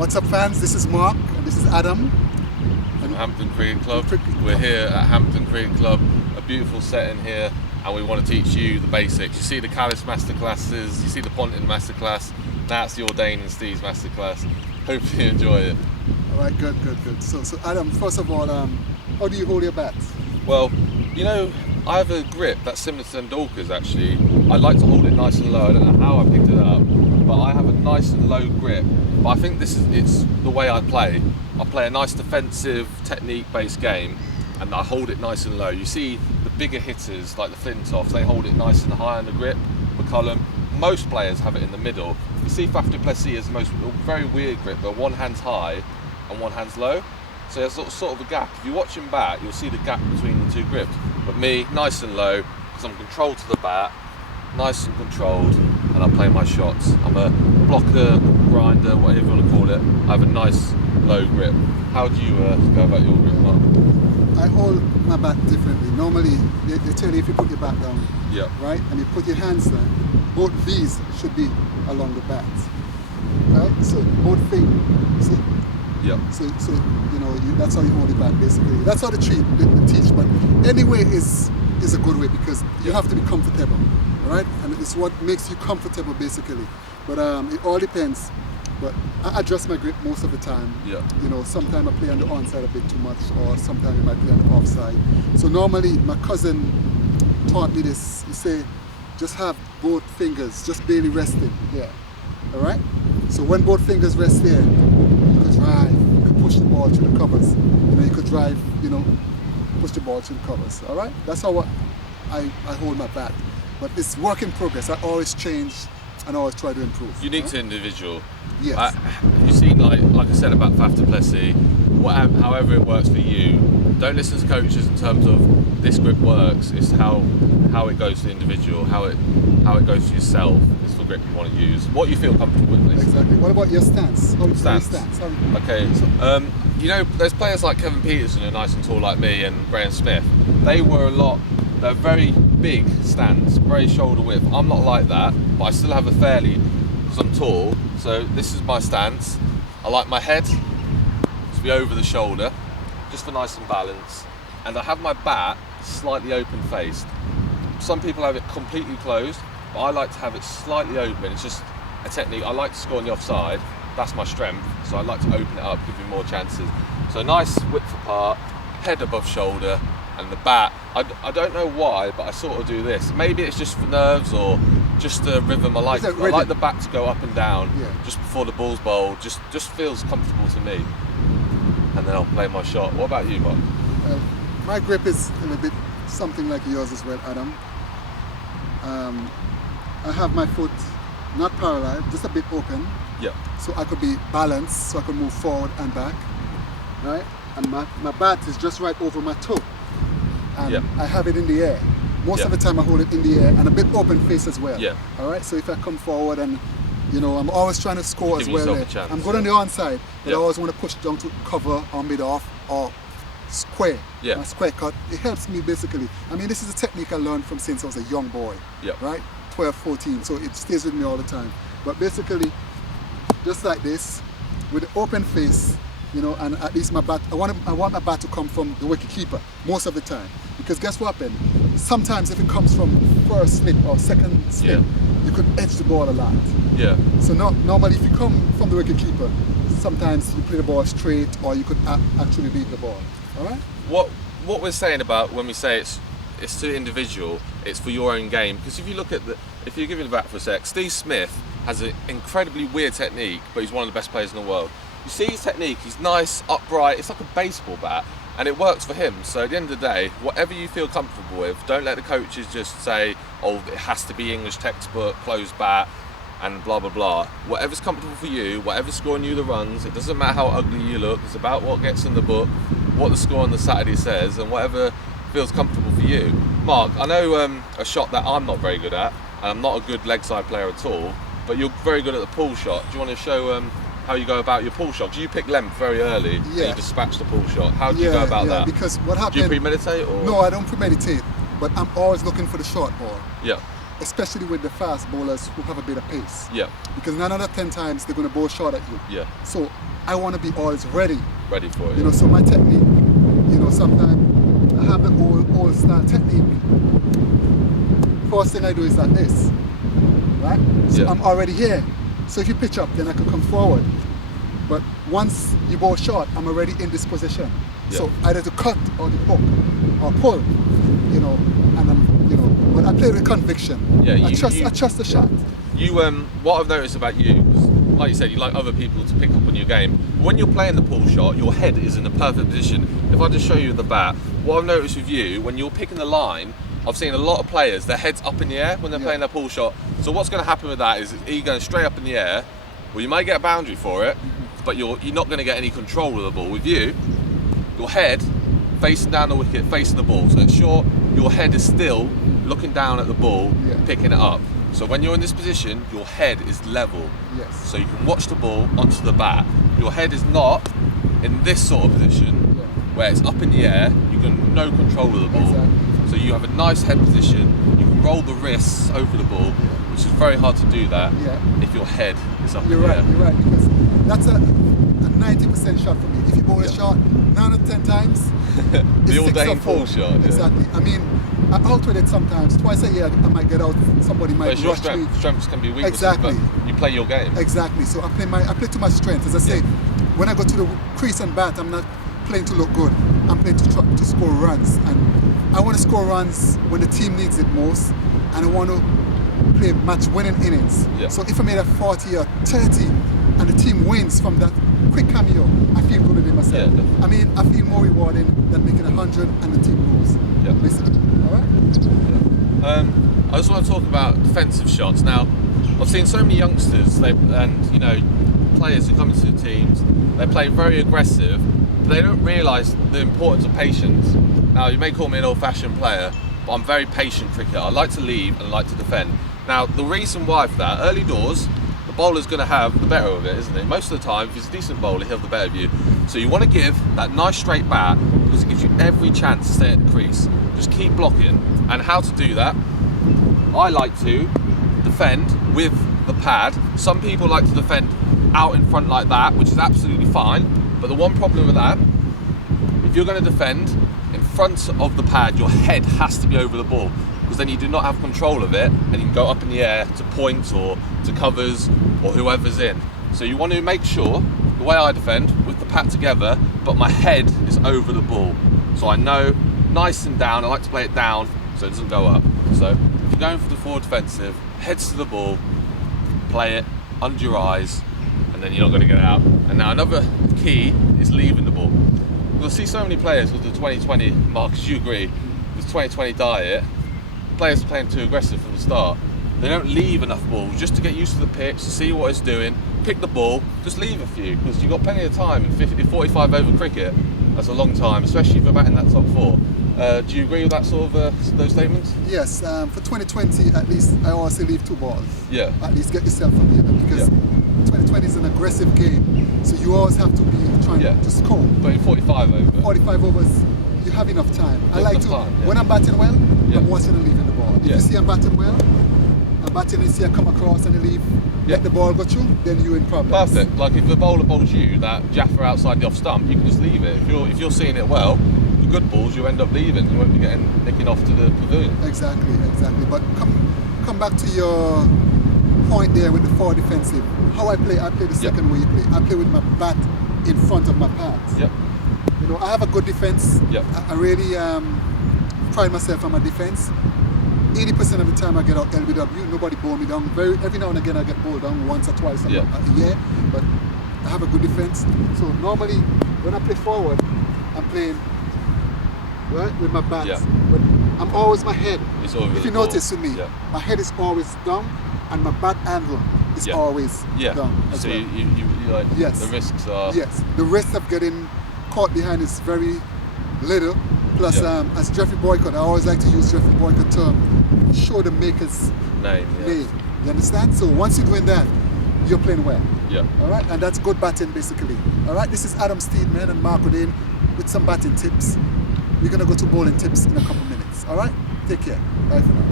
What's up, fans? This is Mark and this is Adam. From Hampton Cricket Club. We're here at Hampton Cricket Club, a beautiful setting here, and we want to teach you the basics. You see the Callis masterclasses, you see the Ponting masterclass, now it's the Ordain and Steve's masterclass. Hope you enjoy it. Alright, good. So Adam, first of all, how do you hold your bat? Well, you know, I have a grip that's similar to Sandorca's actually. I like to hold it nice and low. I don't know how I picked it up, but I have a nice and low grip. But I think it's the way I play. I play a nice defensive, technique-based game, and I hold it nice and low. You see the bigger hitters, like the Flintoffs, they hold it nice and high on the grip. McCullum, most players have it in the middle. You see Faf du Plessis has the most very weird grip, but one hand's high and one hand's low. So there's sort of a gap. If you watch him bat, you'll see the gap between the two grips. But me, nice and low, because I'm controlled to the bat, nice and controlled, and I play my shots. I'm a blocker, grinder, whatever you want to call it. I have a nice low grip. How do you go about your grip, Mark? I hold my bat differently. Normally, they tell you if you put your bat down, right, and you put your hands down, both V's should be along the bat, right? So both fingers, see? Yeah. So you know, that's how you hold it back basically. That's how they teach. But anyway, is a good way because you have to be comfortable, all right? And it's what makes you comfortable basically. But it all depends. But I adjust my grip most of the time. Yeah. You know, sometimes I play on the onside a bit too much, or sometimes I might play on the offside. So normally, my cousin taught me this. He say, just have both fingers just barely resting. Yeah. All right. So when both fingers rest there, you could drive. You could push the ball through the covers. You know, you could drive. You know, push the ball through the covers. All right. That's how I hold my bat. But it's work in progress. I always change and always try to improve. Unique to individual. Yes. You see, like I said about Faf du Plessis, however it works for you, don't listen to coaches in terms of this grip works. It's how it goes to the individual, how it goes to yourself is the grip you want to use. What you feel comfortable with, basically. Exactly. What about your stance? Stance. Okay. You know, there's players like Kevin Peterson who are nice and tall like me, and Graham Smith. They're very big stance, very shoulder width. I'm not like that, but I still have a fairly, because I'm tall. So this is my stance. I like my head to be over the shoulder, just for nice and balance. And I have my bat slightly open faced. Some people have it completely closed, but I like to have it slightly open. It's just a technique. I like to score on the offside. That's my strength. So I like to open it up, give me more chances. So nice width apart, head above shoulder, and the bat. I don't know why, but I sort of do this. Maybe it's just for nerves or just the rhythm. I like the bat to go up and down just before the ball's bowled. Just feels comfortable to me. And then I'll play my shot. What about you, Mark? My grip is a little bit something like yours as well, Adam. I have my foot not parallel, just a bit open. Yeah. So I could be balanced, so I could move forward and back, right? And my bat is just right over my toe. And I have it in the air. Most of the time I hold it in the air and a bit open face as well. Yeah. All right. So if I come forward and, you know, I'm always trying to score Give as well. yourself a chance, I'm good on the onside, but I always want to push down to cover or mid off or square. Yeah. A square cut. It helps me basically. I mean, this is a technique I learned from since I was a young boy. Yeah. Right. 12, 14. So it stays with me all the time. But basically, just like this, with the open face. You know, and at least my bat, I want my bat to come from the wicket keeper most of the time. Because guess what happens? Sometimes if it comes from first slip or second slip, you could edge the ball a lot. Yeah. So normally if you come from the wicket keeper, sometimes you play the ball straight or you could actually beat the ball. All right? What we're saying about when we say it's to the individual, it's for your own game. Because if you look at if you're giving the bat for a sec, Steve Smith has an incredibly weird technique, but he's one of the best players in the world. You see his technique, he's nice, upright, it's like a baseball bat, and it works for him. So at the end of the day, whatever you feel comfortable with, don't let the coaches just say, oh, it has to be English textbook, closed bat, and blah, blah, blah. Whatever's comfortable for you, whatever's scoring you the runs, it doesn't matter how ugly you look, it's about what gets in the book, what the score on the Saturday says, and whatever feels comfortable for you. Mark, I know a shot that I'm not very good at, and I'm not a good leg side player at all, but you're very good at the pull shot. Do you want to show how you go about your pull shot? Do you pick length very early and you dispatch the pull shot? How do you go about that? Because what happens... Do you premeditate? Or? No, I don't premeditate, but I'm always looking for the short ball. Yeah. especially with the fast bowlers who have a bit of pace. Yeah. Because 9 out of 10 times they're going to bowl short at you. Yeah. So I want to be always ready. Ready for it. You know, so my technique, you know, sometimes I have the old style technique. First thing I do is like this, right? So Yeah. I'm already here. So if you pitch up, then I can come forward. But once you bowl short, I'm already in this position. Yeah. So either to cut or to hook or pull, you know, and I'm, you know, but I play with conviction. Yeah, I trust the shot. You what I've noticed about you, 'cause like you said, you like other people to pick up on your game. When you're playing the pull shot, your head is in a perfect position. If I just show you the bat, what I've noticed with you, when you're picking the line, I've seen a lot of players, their head's up in the air when they're playing their pull shot. So what's going to happen with that is you're going straight up in the air. Well, you might get a boundary for it, but you're not going to get any control of the ball. With you, your head facing down the wicket, facing the ball. So it's sure your head is still looking down at the ball, picking it up. So when you're in this position, your head is level. Yes. So you can watch the ball onto the bat. Your head is not in this sort of position where it's up in the air. You got no control of the ball. Exactly. So you have a nice head position. You can roll the wrists over the ball, which is very hard to do that if your head is up in the air. You're right, because that's a 90% shot for me. If you bowl a shot 9 out of 10 times, The it's all 6 day or 4. pull shot. Yeah. Exactly. I mean, I alter it sometimes. Twice a year, I might get out. Somebody But might it's your rush me. strength. Strengths can be weaknesses, Exactly. but you play your game. Exactly. So I play to my strength. As I say, when I go to the crease and bat, I'm not playing to look good. I'm playing to try to score runs, and I want to score runs when the team needs it most, and I want to play match-winning innings. Yeah. So if I made a 40 or 30, and the team wins from that quick cameo, I feel good within myself. Yeah, definitely. I mean, I feel more rewarding than making 100 and the team goes. Yeah. Basically. All right. I just want to talk about defensive shots. Now, I've seen so many youngsters, players who come into the teams, they play very aggressive, but they don't realise the importance of patience. Now, you may call me an old-fashioned player, but I'm a very patient cricketer. I like to leave and I like to defend. Now, the reason why for that, early doors, the bowler's going to have the better of it, isn't it? Most of the time, if he's a decent bowler, he'll have the better of you. So you want to give that nice straight bat because it gives you every chance to stay at the crease. Just keep blocking. And how to do that? I like to defend with the pad. Some people like to defend out in front like that, which is absolutely fine. But the one problem with that, if you're going to defend in front of the pad, your head has to be over the ball, because then you do not have control of it, and you can go up in the air to points or to covers or whoever's in. So you want to make sure, the way I defend, with the pad together, but my head is over the ball. So I know, nice and down, I like to play it down so it doesn't go up. So if you're going for the forward defensive, heads to the ball, play it under your eyes, and then you're not going to get out. And now another key is leaving the ball. You'll see so many players with the 2020, Marcus, you agree, with 2020 diet, players are playing too aggressive from the start. They don't leave enough balls just to get used to the pitch, to see what it's doing, pick the ball, just leave a few, because you've got plenty of time in 45 over cricket. That's a long time, especially if you're batting that top 4. Do you agree with that sort of those statements? Yes, for 2020 at least I always say leave 2 balls. Yeah. At least get yourself from here, because 2020 is an aggressive game, so you always have to be trying to score. But in 45 over. 45 overs, you have enough time. I like to, time, when I'm batting well, I'm watching and leaving the ball. If you see I'm batting well, I'm batting and see I come across and leave, let the ball go through, then you're in problems. Perfect. Like if the bowler bowls you that jaffer outside the off stump, you can just leave it. If you're seeing it well, the good balls you end up leaving. You won't be nicking off to the pavilion. Exactly. But come back to your point there with the forward defensive. How I play the second way you play. I play with my bat in front of my pads. Yep. You know, I have a good defense. Yep. I really pride myself on my defense. 80% of the time I get out LBW, nobody bowl me down. Every now and again I get bowled down once or twice a year, but I have a good defense. So normally when I play forward, I'm playing with my bats. Yeah. But I'm always my head. If you notice with me, my head is always down and my bat angle is always down as so well. you like the risks are... Yes, the risk of getting caught behind is very little. Plus, as Jeffrey Boycott, I always like to use Jeffrey Boycott term, show the maker's name. You understand? So once you're doing that, you're playing well. Yeah. All right, and that's good batting basically. All right, this is Adam Steedman and Mark O'Dane with some batting tips. We're gonna go to bowling tips in a couple minutes. All right, take care. Bye for now.